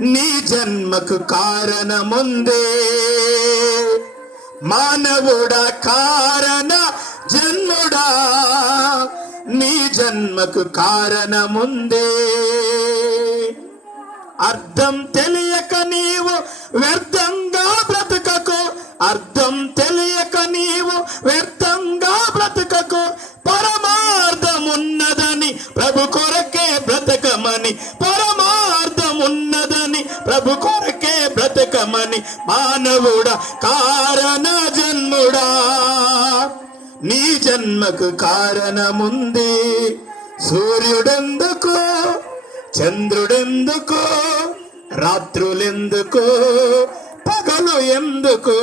నీ జన్మకు కారణముందే. మానవుడా కారణ జన్ముడా, నీ జన్మకు కారణముందే. అర్థం తెలియక నీవు వ్యర్థంగా బ్రతుకకు, అర్థం తెలియక నీవు వ్యర్థంగా బ్రతుకకు. పరమార్థమున్నదని ప్రభు కొరకే బ్రతకమని, పరమార్థమున్నదని ప్రభు కొరకే బ్రతకమని. మానవుడా కారణ జన్ముడా, నీ జన్మకు కారణముంది. సూర్యుడెందుకు, చంద్రుడెందుకు, రాత్రులెందుకు, పగలు ఎందుకు?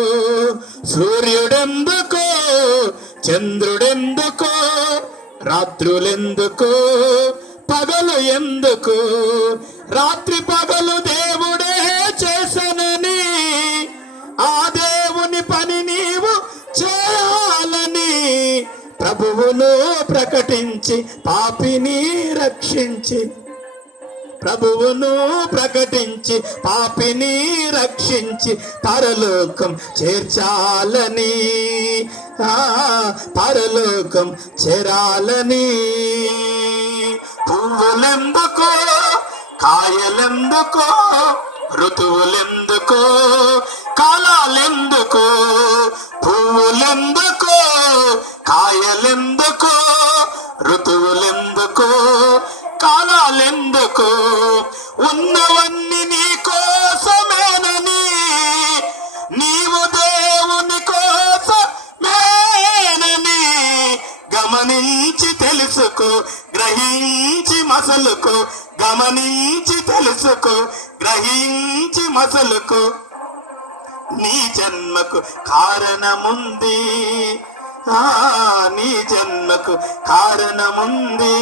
సూర్యుడెందుకు, చంద్రుడెందుకు, రాత్రులెందుకు, పగలు ఎందుకు? రాత్రి పగలు దేవుడే చేసనని, ఆ దేవుని పని నీవు చేయాలని ప్రభువును ప్రకటించి పాపిని రక్షించి, ప్రభువును ప్రకటించి పాపిని రక్షించి పరలోకం చేర్చాలని, పరలోకం చేరాలని. పువ్వులెందుకో, కాయలెందుకో, ఋతువులెందుకో, కాలాలెందుకో? పువ్వులెందుకో, కాయలెందుకో, ఋతువులెందుకో, కాలాలెందుకు? ఉన్నవన్నీ నీ కోసమేనని, నీవు దేవుని కోసమేనని గమనించి తెలుసుకో, గ్రహించి మసలుకో. గమనించి తెలుసుకో, గ్రహించి మసలుకో. నీ జన్మకు కారణముంది, నీ జన్మకు కారణముంది.